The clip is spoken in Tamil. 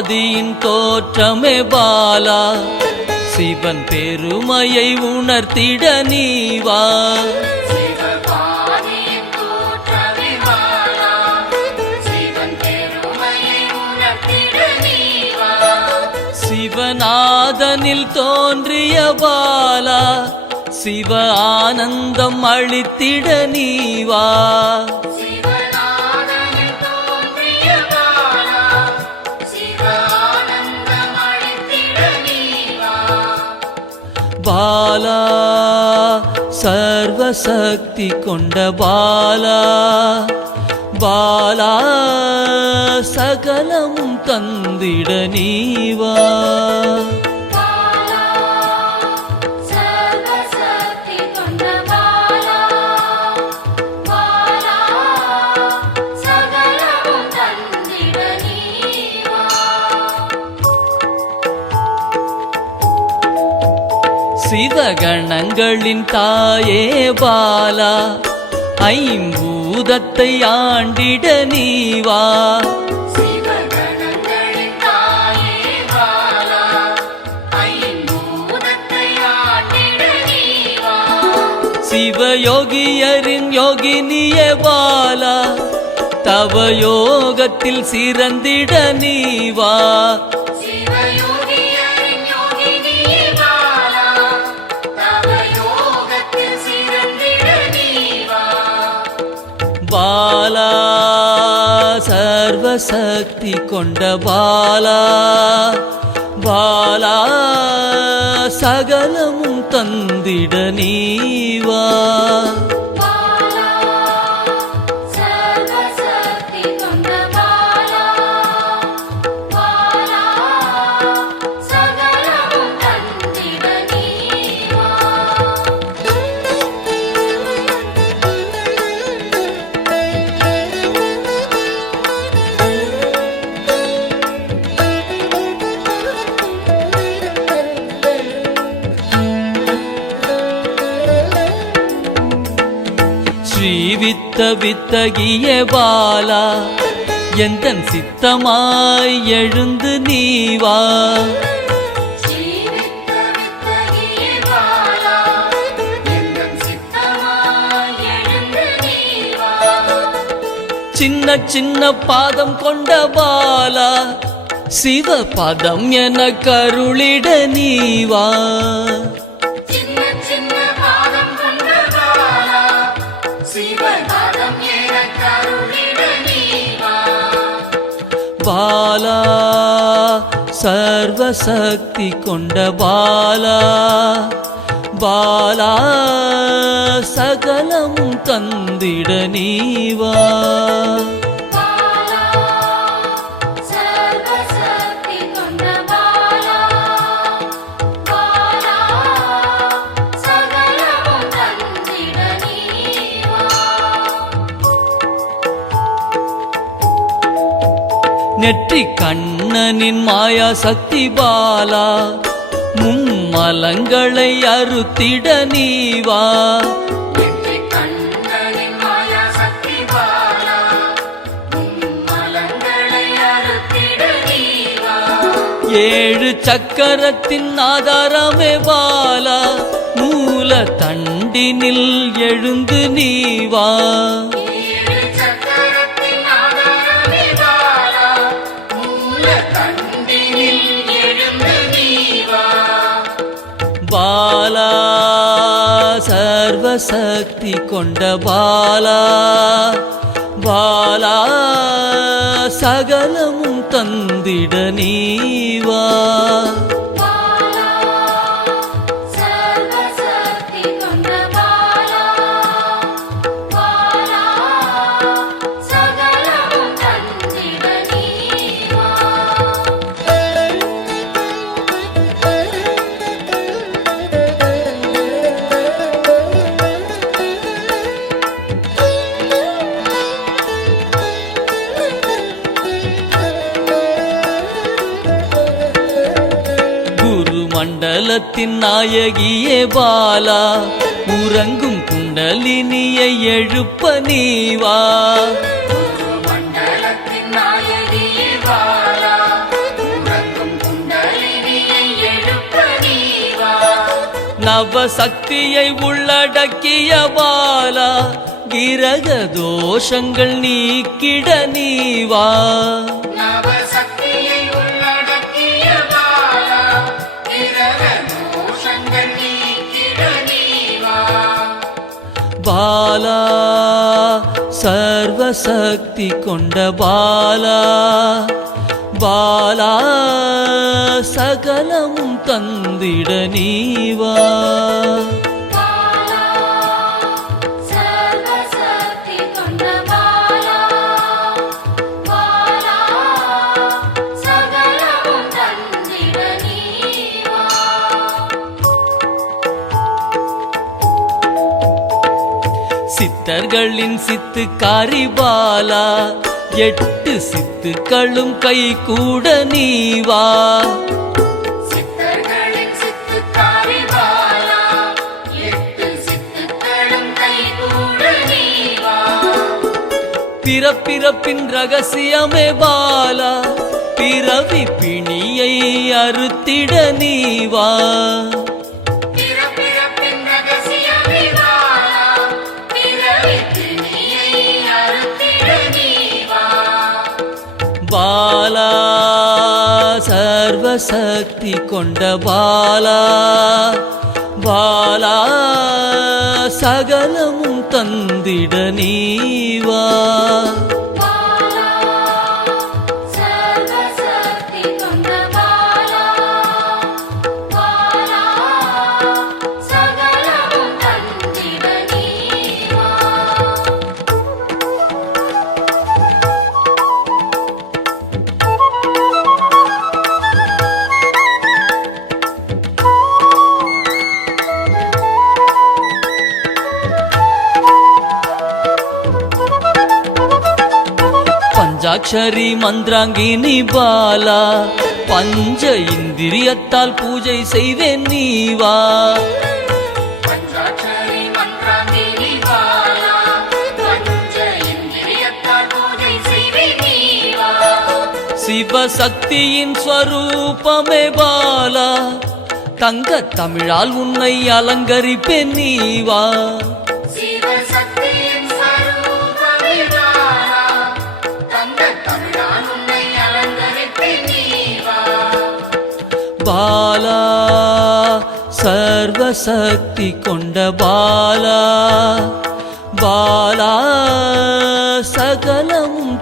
ஆதியின் தோற்றமே பாலா, சிவன் பெருமையை உணர்த்திட நீவா. சிவநாதனில் தோன்றிய பாலா, சிவ ஆனந்தம் அளித்திட நீவா. பாலா சர்வசக்தி கொண்ட பாலா, பாலா சகலமும் தந்திட நீவா. சிவகணங்களின் தாயே பாலா, ஐம்பூதத்தை ஆண்டிட நீவா. சிவயோகியரின் யோகினியே பாலா, தவ யோகத்தில் சிறந்திட நீவா. பாலா சர்வசக்தி கொண்ட பாலா, பாலா சகலமும் தந்திட நீவா. ஸ்ரீவித்த வித்தகிய பாலா, எந்தன் சித்தமாய் எழுந்து நீவா. சின்ன சின்ன பாதம் கொண்ட பாலா, சிவ பதம் என கருளிட நீவா. பாலா சர்வசக்தி கொண்ட பாலா, பாலா சகலமும் தந்திட நீவா. நெற்றி கண்ணனின் மாயா சக்தி பாலா, மும்மலங்களை அறுத்திட நீவா. ஏழு சக்கரத்தின் ஆதாரமே பாலா, மூல தண்டினில் எழுந்து நீவா. பாலா சர்வசக்தி கொண்ட பாலா, பாலா சகலமும் தந்திட நீவா. மண்டலத்தின் நாயகியே பாலா, உறங்கும் குண்டலினியை எழுப்ப நீவா. மண்டலத்தின் நாயகியே பாலா, நவசக்தியை உள்ளடக்கிய பாலா கிரக தோஷங்கள் நீக்கிட நீவா நவசக்தியை உள்ளடக்கிய பாலா கிரக தோஷங்கள் நீக்கிட நீவா பாலா சர்வசக்தி கொண்ட பாலா பாலா சகலமும் தந்திட நீவா பாலா சர்வசக்தி கொண்ட பாலா பாலா சகலமும் தந்திட நீவா சித்தர்களின் சித்துக்காரி பாலா 8 சித்துக்களும் கை கூட நீவா சித்தர்களின் சித்துக்காரி பாலா 8 சித்துக்களும் கைகூட நீவா பிறப்பிறப்பின் ரகசியமே பாலா பிறவி பிணியை அறுத்திட நீவா பிறப்பிறப்பின் ரகசியமே பாலா பிறவி பிணியை அறுத்திட நீவா பாலா சர்வசக்தி கொண்ட பாலா பாலா சகலமும் தந்திட நீவா பாலா சர்வசக்தி கொண்ட பாலா பாலா சகலமும் தந்திட நீவா பஞ்சாட்சரி மந்திராங்கினி பாலா பஞ்ச இந்திரியத்தால் பூஜை செய்வேன் நீவா பஞ்சாட்சரி மந்திராங்கினி பாலா பஞ்ச இந்திரியத்தால் பூஜை செய்வேன் நீவா சிவசக்தியின் ஸ்வரூபமே பாலா தங்க தமிழால் உன்னை அலங்கரிப்பேன் நீவா சிவசக்தியின் ஸ்வரூபமே பாலா தங்க தமிழால் உன்னை அலங்கரிப்பேன் நீவா பாலா சர்வசக்தி கொண்ட பாலா பாலா சகலமும்